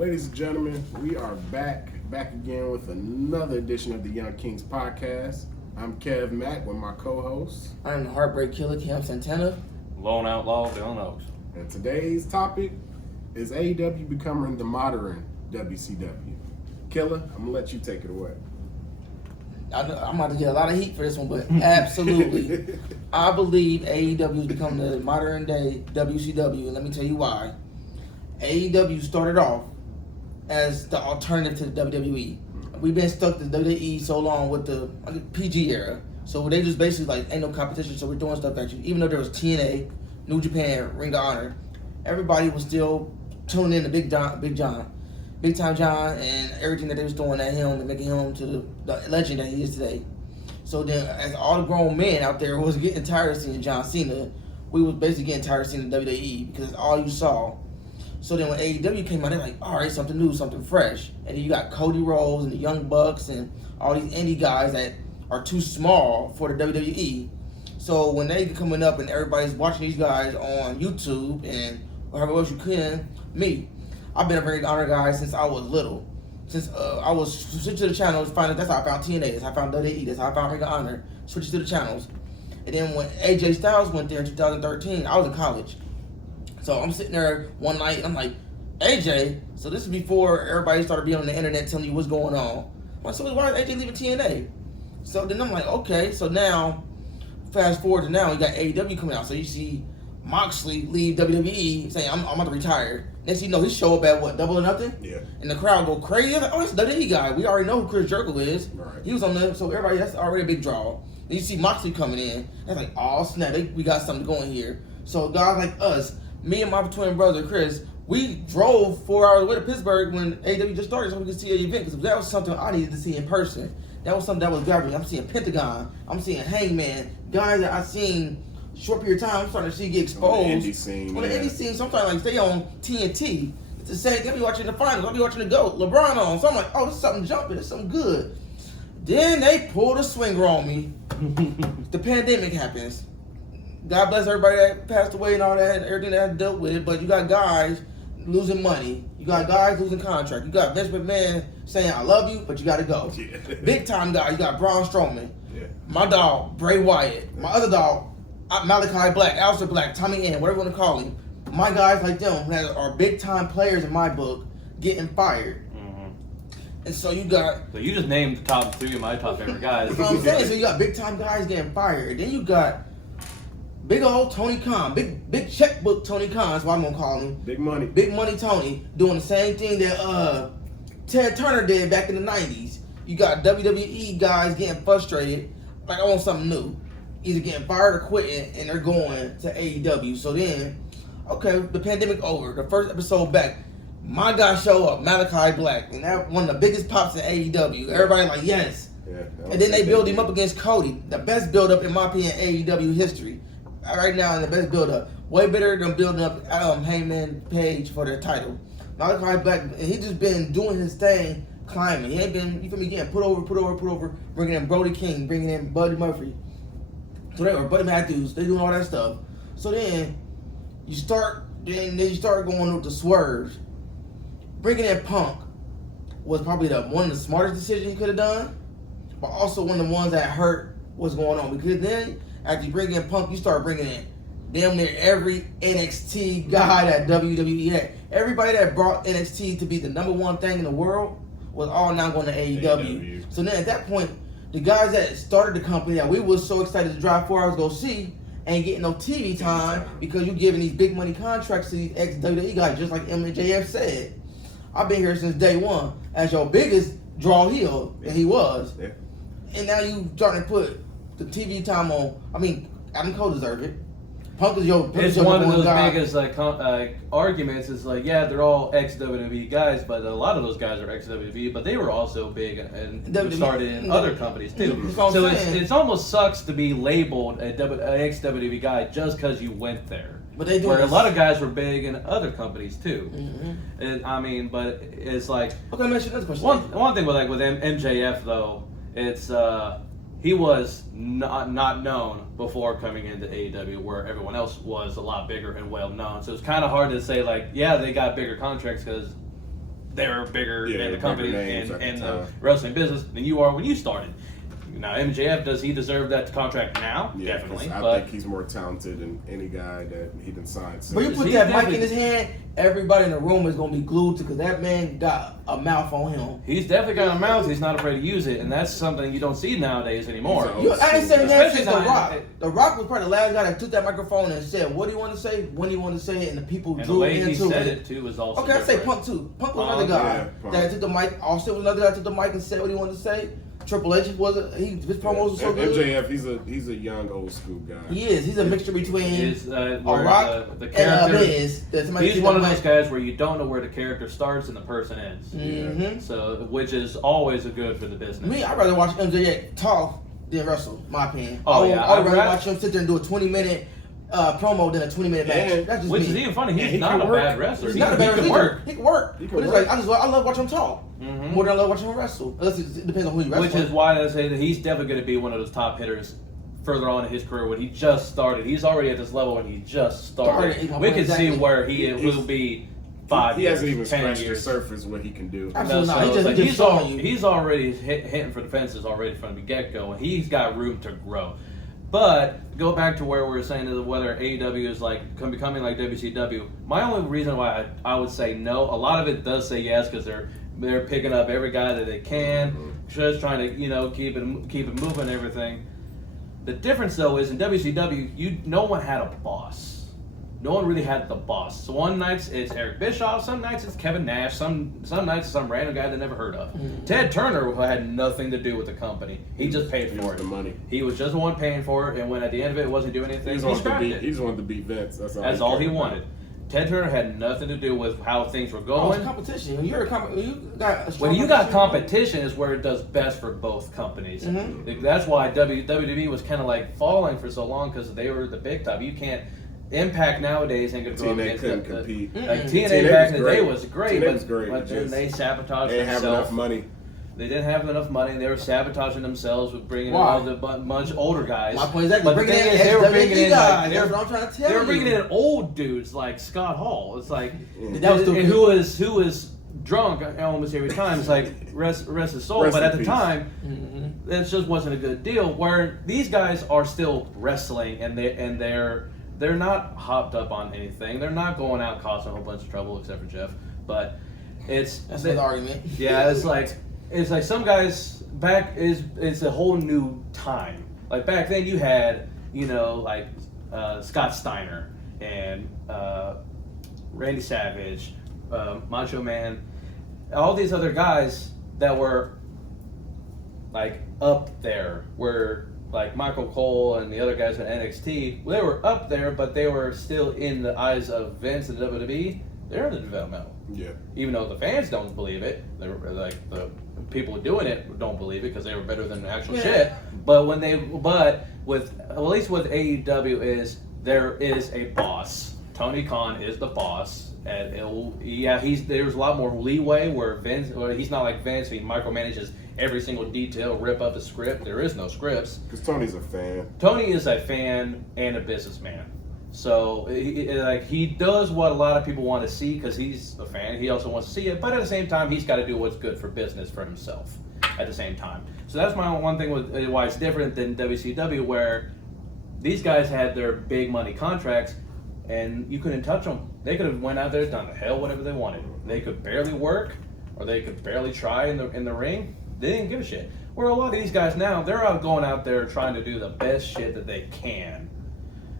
Ladies and gentlemen, we are back again with another edition of the Young Kings podcast. I'm Kev Mack with my co-host. I'm the Heartbreak Killer, Cam Santana. Lone Outlaw, Dylan Oaks. And today's topic is AEW becoming the modern WCW. Killer, I'm gonna let you take it away. I'm about to get a lot of heat for this one, but absolutely. I believe AEW is becoming the modern day WCW, and let me tell you why. AEW started off as the alternative to the WWE. We've been stuck to WWE so long with the PG era. So they just basically like, ain't no competition, so we're doing stuff at you. Even though there was TNA, New Japan, Ring of Honor, everybody was still tuning in to Big Time John, and everything that they was throwing at him and making him to the legend that he is today. So then, as all the grown men out there was getting tired of seeing John Cena, we was basically getting tired of seeing the WWE because it's all you saw. So then when AEW came out, they're like, all right, something new, something fresh. And then you got Cody Rhodes and the Young Bucks and all these indie guys that are too small for the WWE. So when they coming up and everybody's watching these guys on YouTube and wherever else you can, I've been a Ring of Honor guy since I was little. Since I was switching to the channels, that's how I found TNA, that's how I found WWE, that's how I found Ring of Honor, switching to the channels. And then when AJ Styles went there in 2013, I was in college. So I'm sitting there one night and I'm like, AJ, so this is before everybody started being on the internet telling you what's going on. I'm like, so why is AJ leaving TNA? So then I'm like, okay, so now, fast forward to now, you got AEW coming out. So you see Moxley leave WWE saying, I'm about to retire. Next thing you know, he show up at what, Double or Nothing? Yeah. And the crowd go crazy. Like, oh, that's the WWE guy. We already know who Chris Jericho is. Right. He was on there, so everybody, that's already a big draw. Then you see Moxley coming in. That's like, oh snap, we got something going here. So guys like us, me and my twin brother Chris, we drove 4 hours away to Pittsburgh when AEW just started so we could see the event because that was something I needed to see in person. That was something that was grabbing me. I'm seeing Pentagon, I'm seeing Hangman, guys that I've seen short period of time, I'm starting to see get exposed. On the indie scene. On the indie scene, so I'm trying to like stay on TNT. It's the same thing. I'll be watching the finals, I'll be watching the GOAT, LeBron on. So I'm like, oh, this is something jumping, this is something good. Then they pulled a swinger on me. The pandemic happens. God bless everybody that passed away and all that, and everything that I dealt with it. But you got guys losing money. You got guys losing contract. You got Vince McMahon saying, I love you, but you got to go. Yeah. Big time guys. You got Braun Strowman. Yeah. My dog, Bray Wyatt. My other dog, Malachi Black, Aleister Black, Tommy End, whatever you want to call him. My guys like them that are big time players in my book getting fired. And so you got... So you just named the top 3 of my top favorite guys. That's what I'm saying. So you got big time guys getting fired. Then you got big old Tony Khan, big checkbook Tony Khan, that's what I'm gonna call him. Big money Tony, doing the same thing that Ted Turner did back in the 90s. You got WWE guys getting frustrated, like I want something new, either getting fired or quitting, and they're going to AEW. So then, okay, the pandemic over, the first episode back, my guy show up, Malachi Black, and that one of the biggest pops in AEW. Everybody like, yes. Yeah, and then they build him up against Cody, the best build up in my opinion AEW history. Right now in the best build-up. Way better than building up Hangman Page for their title. Malachi Black, he just been doing his thing, climbing. He ain't been, you feel me, getting put over, bringing in Brody King, bringing in Buddy Murphy. So they were Buddy Matthews, they doing all that stuff. So then you start going with the swerves. Bringing in Punk was probably one of the smartest decisions you could have done, but also one of the ones that hurt what's going on. Because then after you bring in Punk, you start bringing in damn near every NXT guy that WWE had. Everybody that brought NXT to be the number one thing in the world was all now going to AEW. So then at that point, the guys that started the company that we was so excited to drive 4 hours to go see ain't getting no TV time because you're giving these big money contracts to these ex-WWE guys, just like MJF said. I've been here since day one as your biggest draw heel, and he was. Yeah. And now you starting to put the TV time on. I mean, Adam Cole deserved it. Punk is your it's one of those biggest arguments. Is like, yeah, they're all ex-WWE guys, but a lot of those guys are ex-WWE, but they were also big and started in other companies too. So it almost sucks to be labeled an ex-WWE guy just because you went there. But they do. Where a lot of guys were big in other companies too. Mm-hmm. And I mean, but it's like okay. Let me ask you another question. One thing with MJF though, it's he was not known before coming into AEW, where everyone else was a lot bigger and well known. So it's kind of hard to say like, yeah, they got bigger contracts because they were bigger Yeah, in the bigger company names and at the the time. wrestling business than you are when you started. Now, MJF, does he deserve that contract now? Yeah, Definitely. 'cause I But think he's more talented than any guy that he done signed. But you since. put He's that mic definitely- in his hand, everybody in the room is gonna be glued to because that man got a mouth on him. he's definitely got a mouth. He's not afraid to use it, and that's something you don't see nowadays anymore. He's I ain't saying that Especially since The not- Rock. The Rock was probably the last guy that took that microphone and said what do you want to say, when do you want to say it, and the people And the drew way he into said it. it too was also Okay, I say different. Punk too. Punk was Punk, another guy yeah, Punk. that took the mic. Austin was another guy that took the mic and said what he wanted to say. Triple H his promos were so good. MJF, he's a young old school guy. He is. He's a mixture between Is a where Rock the and character. Miz. That somebody He's took one the of those mic. guys where you don't know where the character starts and the person ends. Mhm. So, which is always a good for the business. Me, I'd rather watch MJF talk than wrestle. My opinion. Oh, yeah. I would I'd rather rather- watch him sit there and do a 20-minute promo than a 20-minute match. Yeah. That's just Which me. is even funny. Yeah, He's he not can a work. bad wrestler. He's He not a can bad wrestler. work. He can work. He can But it's work. like I love watching him talk Mhm. more than I love watching him wrestle. Unless it depends on who you wrestle. Which is why I say that he's definitely going to be one of those top hitters further on in his career when he just started. He's already at this level when he just started. Started. We can see Exactly. where he will be 5 He years, hasn't even 10 scratched the years. surface what he can do. Absolutely No, not. so He it's just he's, showing you. he's already hitting for the fences already from the get-go, and he's got room to grow. But go back to where we were saying that whether AEW is like becoming like WCW. My only reason why I would say no, a lot of it does say yes because they're picking up every guy that they can, just trying to keep it moving and everything. The difference though is in WCW, no one had a boss. No one really had the boss. So one night it's Eric Bischoff, some nights it's Kevin Nash, some nights it's some random guy they never heard of. Ted Turner had nothing to do with the company. He just paid He for was it. the money. He was just the one paying for it, and when at the end of it wasn't doing anything, he scrapped it. He just wanted to beat Vince. That's all he cared about. wanted. Ted Turner had nothing to do with how things were Oh, going. it's competition. When you're you got a strong When you got competition is where it does best for both companies. Mhm. That's why WWE was kind of like falling for so long because they were the big top. You can't. Impact nowadays ain't gonna go up TNA against couldn't the compete. like Mm-mm. TNA back in the day was great, TNA was great, but then just- they sabotaged They didn't have enough themselves. money. They didn't have enough money, and they were sabotaging themselves with bringing in Why? all the bunch of older guys. My point is that But the bringing thing in is, they were bringing WWE in guys. like, That's what I'm trying to tell they you. were bringing in old dudes like Scott Hall. It's like That was and stupid. who is drunk almost every time. It's like rest his soul. Rest But in at the peace. time, Mhm. it just wasn't a good deal. Where these guys are still wrestling, and they're not hopped up on anything. They're not going out causing a whole bunch of trouble, except for Jeff. But it's That's another argument. yeah, it's like some guys it's a whole new time. Like back then, you had like Scott Steiner and Randy Savage, Macho Man, all these other guys that were like up there, were like Michael Cole and the other guys in NXT. They were up there, but they were still in the eyes of Vince and WWE. They're in the developmental. Yeah. Even though the fans don't believe it, they're like the people doing it don't believe it because they were better than the actual shit. But with at least with AEW is there is a boss. Tony Khan is the boss, and there's a lot more leeway where he's not like Vince. He micromanages every single detail, rip up the script. There is no scripts. Because Tony's a fan. Tony is a fan and a businessman. So he does what a lot of people want to see because he's a fan. He also wants to see it, but at the same time, he's got to do what's good for business for himself. At the same time, so that's my one thing with why it's different than WCW, where these guys had their big money contracts, and you couldn't touch them. They could have went out there, done the hell whatever they wanted. They could barely work, or they could barely try in the ring. They didn't give a shit. Where a lot of these guys now, they're going out there trying to do the best shit that they can,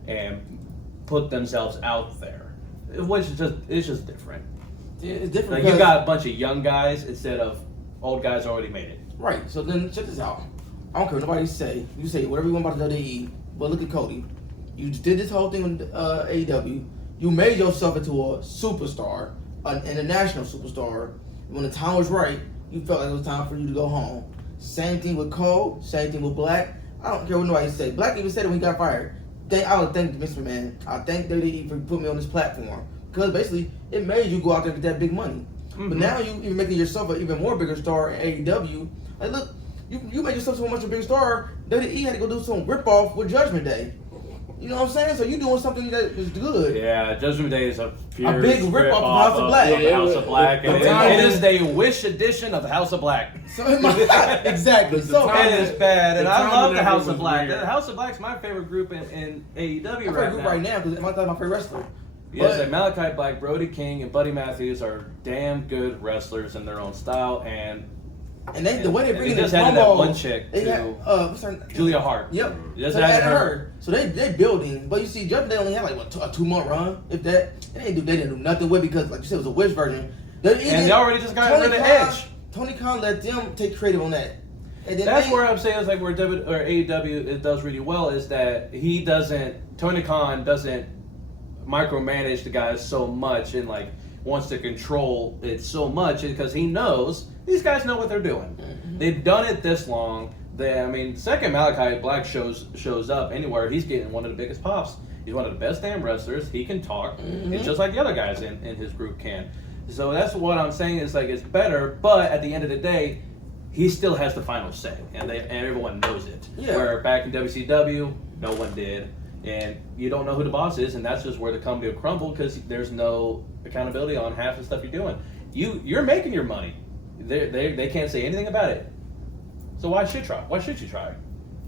and put themselves out there, which is just different. It's different. Like you because- got a bunch of young guys instead of old guys already made it. Right. So then check this out. I don't care what nobody say. You say whatever you want about the WWE, but look at Cody. You did this whole thing with AEW. You made yourself into a superstar, an international superstar. When the time was right, you felt like it was time for you to go home. Same thing with Cole. Same thing with Black. I don't care what nobody say. Black even said it when he got fired. I would thank Mr. Man. I thank WWE for putting me on this platform because basically it made you go out there and get that big money. But now you're making yourself an even more bigger star in AEW. Like, look, you made yourself so much a bigger star. WWE had to go do some rip off with Judgment Day. You know what I'm saying? So you doing something that is good. Yeah, Judgment Day is a big rip off of House of Black. The House of Black. Yeah, It is the Wish edition of the House of Black. So exactly. So it is bad, and I love the House was of Black. weird. The House of Black's my favorite group in AEW my right favorite group now. right now because my favorite wrestler. Yes, like Malachi Black, Brody King, and Buddy Matthews are damn good wrestlers in their own style, and the way they bring in just the added that promo, one chick they too. what's her name? Julia Hart. Yep. Just So they added added her. So they building, but you see, Judgment Day only had like what, a 2-month run, if that. They didn't do nothing with it because, like you said, it was a Wish version. And they already just got rid of Edge. Tony Khan let them take creative on that. And then That's where I'm saying it's like where AEW it does really well is that Tony Khan doesn't micromanage the guys so much and like wants to control it so much because he knows these guys know what they're doing. Mm-hmm. They've done it this long. The second Malachi Black shows up anywhere, he's getting one of the biggest pops. He's one of the best damn wrestlers. He can talk. Mm-hmm. It's just like the other guys in his group can. So that's what I'm saying is like it's better, but at the end of the day, he still has the final say, and everyone knows it. Yeah. Where back in WCW, no one did, and you don't know who the boss is, and that's just where the company will crumble because there's no accountability on half the stuff you're doing. You're making your money. They can't say anything about it. So why should you try?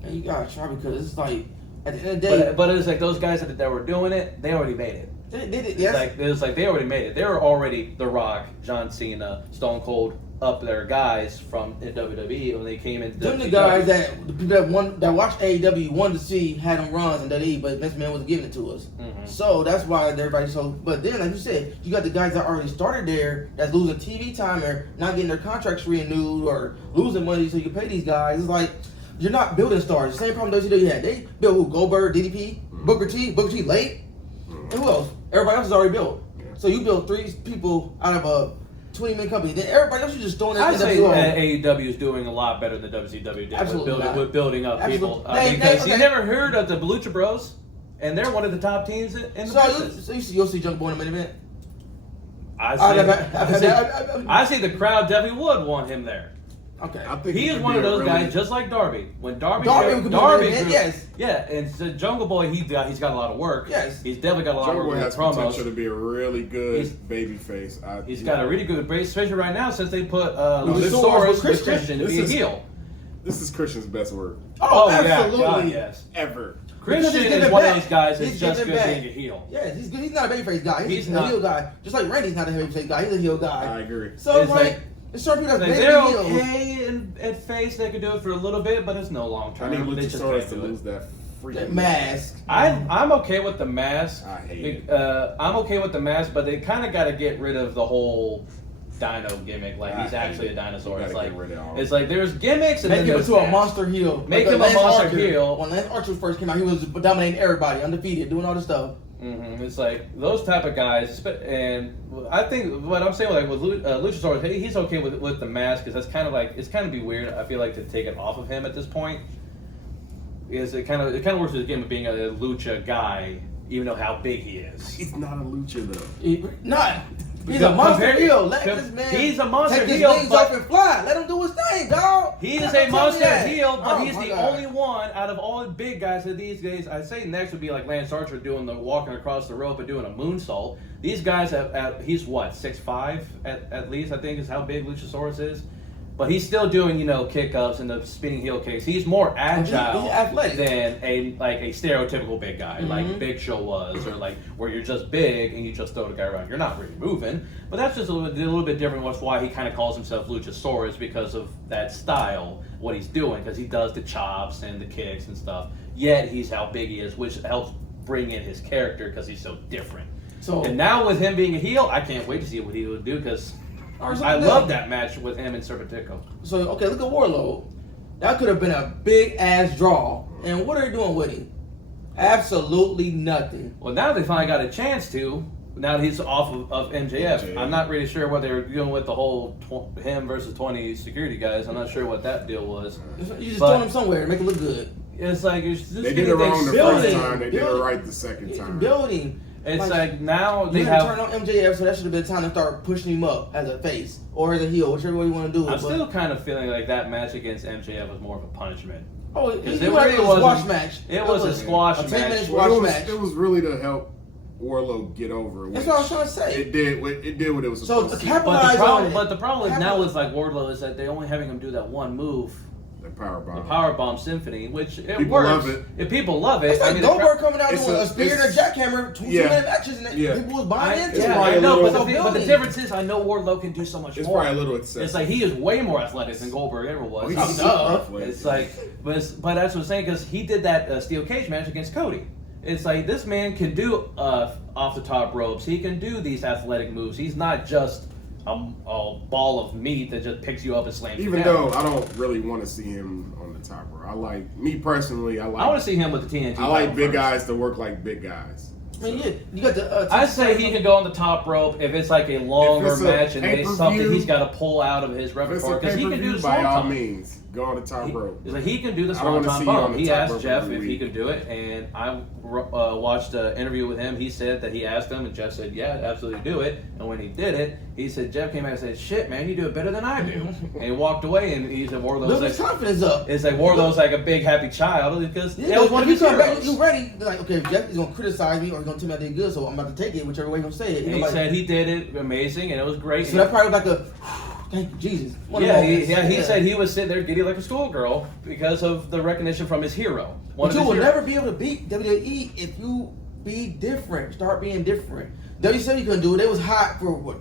And you gotta try because it's like at the end of the day. But it's like those guys that were doing it, they already made it. They did it. Yes. It's like they already made it. They were already The Rock, John Cena, Stone Cold, up their guys from WWE when they came into Them WCW. the guys that watched AEW wanted to see had them runs in WWE, but Vince McMahon wasn't giving it to us. Mm-hmm. So that's why everybody's so. But then, like you said, you got the guys that already started there that's losing TV time or not getting their contracts renewed or losing money so you can pay these guys. It's like you're not building stars. The same problem WCW had. They built who? Goldberg, DDP, Booker T late, and who else? Everybody else is already built. So you built 3 people out of a 20-man company. Then everybody else is just throwing I'd that say that AEW is doing a lot better than WCW did with building up people. Because you never heard of the Lucha Bros, and they're one of the top teams in the business. So you'll see Jungle Boy in the main event? I see the crowd definitely would want him there. Okay. I think He is one of those guys, just like Darby. When Darby yes. Yeah, and so Jungle Boy, he's got a lot of work. Yes. He's definitely got a lot Jungle of work Boy in has promos. potential to be a really good baby face. He's got a really good base, especially right now since they put Luchasaurus with Christian to be a heel. This is Christian's best work. Oh, absolutely. absolutely. God, yes. Ever. Christian is one of those guys that's just good being a heel. Yes, he's good. He's not a babyface guy. He's not a heel guy. Just like Randy's not a babyface guy. He's a heel guy. I agree. So it's like it's certain people that's they're heels. okay at face. They could do it for a little bit, but it's no long term. I need They just Luchasaurus can't to do it. lose that freaking mask. I'm okay with the mask. I hate it. I'm okay with the mask, but they kind of got to get rid of the whole dino gimmick. Like he's actually a dinosaur. It's like there's gimmicks and make then him there's into a that. monster heel. Make him a monster heel. When Lance Archer first came out, he was dominating everybody, undefeated, doing all this stuff. Mm-hmm. It's like those type of guys, and I think what I'm saying, like with Luchasaurus, he's okay with the mask because that's kind of like it's kind of be weird. I feel like to take it off of him at this point is it kind of works with the game of being a lucha guy, even though how big he is. He's not a lucha though. He's a monster heel. Let this man he's a monster take his heel, wings but off and fly. Let him do his thing, dog. He is a monster heel, but Oh, he's my the God. only one out of all the big guys that these days. I'd say next would be like Lance Archer doing the walking across the rope and doing a moonsault. These guys he's what 6'5" at least I think is how big Luchasaurus is. But he's still doing, kick-ups and the spinning heel kicks. He's more agile He's athletic. than a stereotypical big guy, like Big Show was, or like where you're just big and you just throw the guy around. You're not really moving. But that's just a little bit different. That's why he kind of calls himself Luchasaurus, because of that style, what he's doing, because he does the chops and the kicks and stuff. Yet he's how big he is, which helps bring in his character because he's so different. And now with him being a heel, I can't wait to see what he would do because I love that match with him and Serpentico. So, okay, look at Warlord. That could have been a big-ass draw. And what are they doing with him? Absolutely nothing. Well, now they finally got a chance to. Now that he's off of MJF. I'm not really sure what they were doing with the whole him versus 20 security guys. I'm not sure what that deal was. You just throwing him somewhere to make it look good. It's like they did it wrong the first time. They did it right the second time. Building. It's like now they have turn on MJF, so that should have been time to start pushing him up as a face or as a heel, whichever way you want to do it. I'm still kind of feeling like that match against MJF was more of a punishment. Oh, it was really a squash match. It was a squash match. 10-minute squash match. It was really to help Wardlow get over. That's what I was trying to say. It did what it was supposed to. But the problem is now with like Wardlow is that they're only having him do that one move. The Powerbomb. The Powerbomb Symphony, which people works. love it. If people love it, it's like Goldberg coming out doing a spear and a jackhammer, jackhammer, 2-minute matches, and people was buying into it. I know, but the difference is I know Wardlow can do so much more. It's probably a little excessive. It's like he is way more athletic than Goldberg ever was. It's like, but that's what I'm saying because he did that steel cage match against Cody. It's like this man can do off the top ropes. He can do these athletic moves. He's not just a ball of meat that just picks you up and slams you down. Even though I don't really want to see him on the top rope. I want to see him with the TNT. I like big guys to work like big guys. I mean, yeah, you got the. I say he can go on the top rope if it's like a longer match and it's something he's got to pull out of his repertoire because he can do the by all means. Go on the top rope. He can do the swanton bomb. He asked Jeff if he could do it, and I watched an interview with him. He said that he asked him, and Jeff said, "Yeah, absolutely do it." And when he did it, he said, Jeff came out and said, "Shit, man, you do it better than I do." And he walked away, and he said, "Wardlow's like confidence up." It's like Wardlow's like a big happy child because that was one of his heroes. You ready? Like, okay, if Jeff is gonna criticize me or he's gonna tell me I did good, so I'm about to take it whichever way he's gonna say it. And he said he did it amazing, and it was great. So that probably was like a. Thank you, Jesus. He said he was sitting there giddy like a schoolgirl because of the recognition from his hero. But you will never be able to beat WWE if you be different. Start being different. WCW couldn't do it. It was hot for what?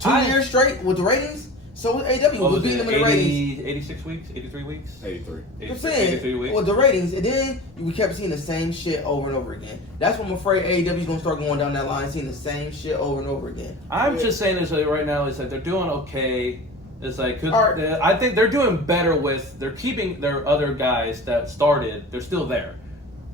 2 years straight with the ratings? So with AEW was beating them in the ratings. 86 weeks? 83 weeks? 83. I'm saying, 83 weeks. with the ratings, and then we kept seeing the same shit over and over again. That's what I'm afraid AEW's going to start going down that line, seeing the same shit over and over again. I'm just saying this right now, is like they're doing okay. It's like, I think they're doing better they're keeping their other guys that started, they're still there.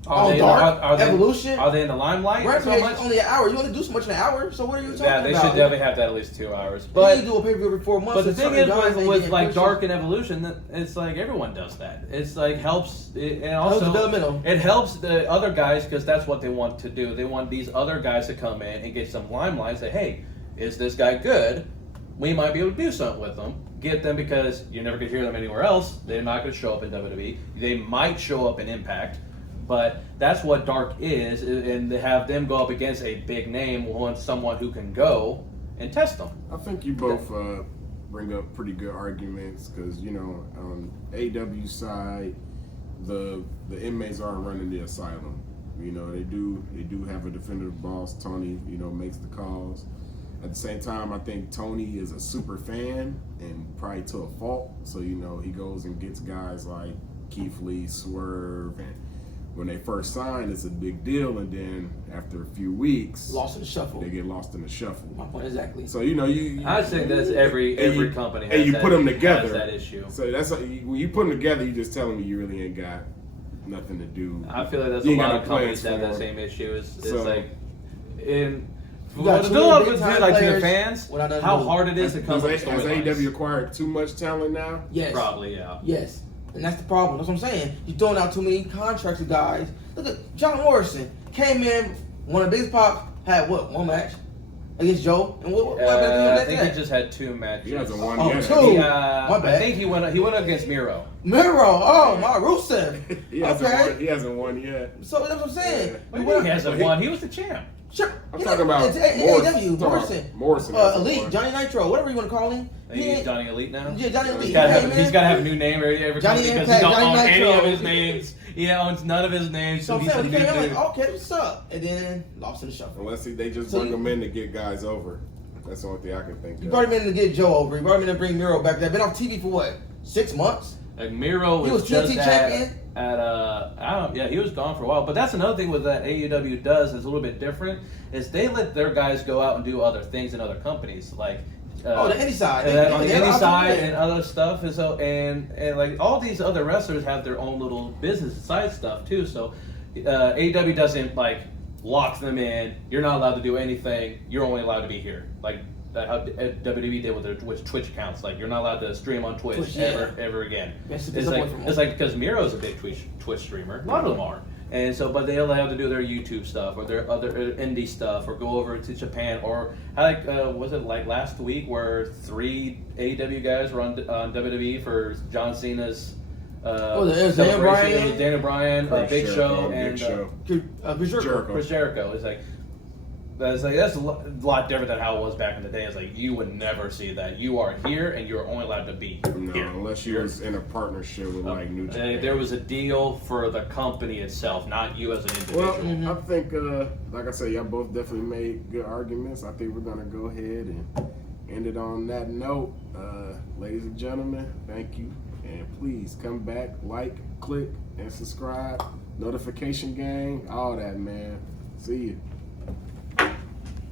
Evolution? Are they in the limelight? Rampage is only an hour. You only do so much in an hour, so what are you talking about? Yeah, they should definitely have that at least 2 hours. But you do a pay-per-view every 4 months. But the thing is, with like Dark and Evolution, it's like everyone does that. It's like helps, and also it helps the other guys because that's what they want to do. They want these other guys to come in and get some limelight and say, hey, is this guy good? We might be able to do something with them. Get them because you're never going to hear them anywhere else. They're not going to show up in WWE. They might show up in Impact. But that's what Dark is, and to have them go up against a big name, someone who can go and test them. I think you both bring up pretty good arguments because, on AEW side, the inmates are running the asylum. They do have a definitive boss. Tony, makes the calls. At the same time, I think Tony is a super fan and probably to a fault. So, he goes and gets guys like Keith Lee, Swerve, and when they first signed, it's a big deal, and then after a few weeks, lost in the shuffle. They get lost in the shuffle. My point exactly. So I think that's every company has and you that, put them together. Has that issue. So that's when you put them together, you just telling me you really ain't got nothing to do. I feel like that's a lot of companies that have that same issue. It's like in. To the fans, how hard it is to come up with storylines. Has AEW acquired too much talent now? Yes. Probably, yeah. Yes. And that's the problem. That's what I'm saying. You're throwing out too many contracts with guys. Look at John Morrison. Came in, one of the biggest pops, had what, 1 match against Joe? And what I think he just had 2 matches. He hasn't won yet. 2? My bad. I think he went against Miro. My Rusev. He hasn't won yet. So that's what I'm saying. Yeah. He hasn't won. He was the champ. Sure. I'm talking about AEW, Morrison. Elite, Johnny Nitro, whatever you want to call him. He's Johnny Elite now? Yeah, Johnny Elite. He's got to have a new name every time because he don't own any of his names. He owns none of his names. So I'm saying, I'm like, okay, what's up? And then lost in the shuffle. Unless they just bring him in to get guys over. That's the only thing I can think of. You brought him in to get Joe over. You brought him in to bring Miro back. They've been on TV for what? 6 months? Like Miro was TNT just champion. He was gone for a while. But that's another thing with that AEW does is a little bit different. Is they let their guys go out and do other things in other companies, like the indie side, on the indie side and other stuff. And so and like all these other wrestlers have their own little business side stuff too. So AEW doesn't like lock them in. You're not allowed to do anything. You're only allowed to be here. Like how WWE did with Twitch accounts. Like you're not allowed to stream on Twitch ever again. It's like because Miro's a big Twitch streamer. A lot of them are. And so, but they only have to do their YouTube stuff or their other indie stuff, or go over to Japan, or was it like last week where 3 AEW guys were on WWE for John Cena's Daniel Bryan? It was Daniel Bryan, Big Show, and Chris Jericho. Chris Jericho. It's like that's a lot different than how it was back in the day. It's like you would never see that. You are here, and you're only allowed to be here. Unless you was in a partnership with like New Japan. There was a deal for the company itself, not you as an individual. Well, I think, like I said, y'all both definitely made good arguments. I think we're gonna go ahead and end it on that note. Ladies and gentlemen, thank you, and please come back, like, click, and subscribe. Notification gang, all that, man. See you.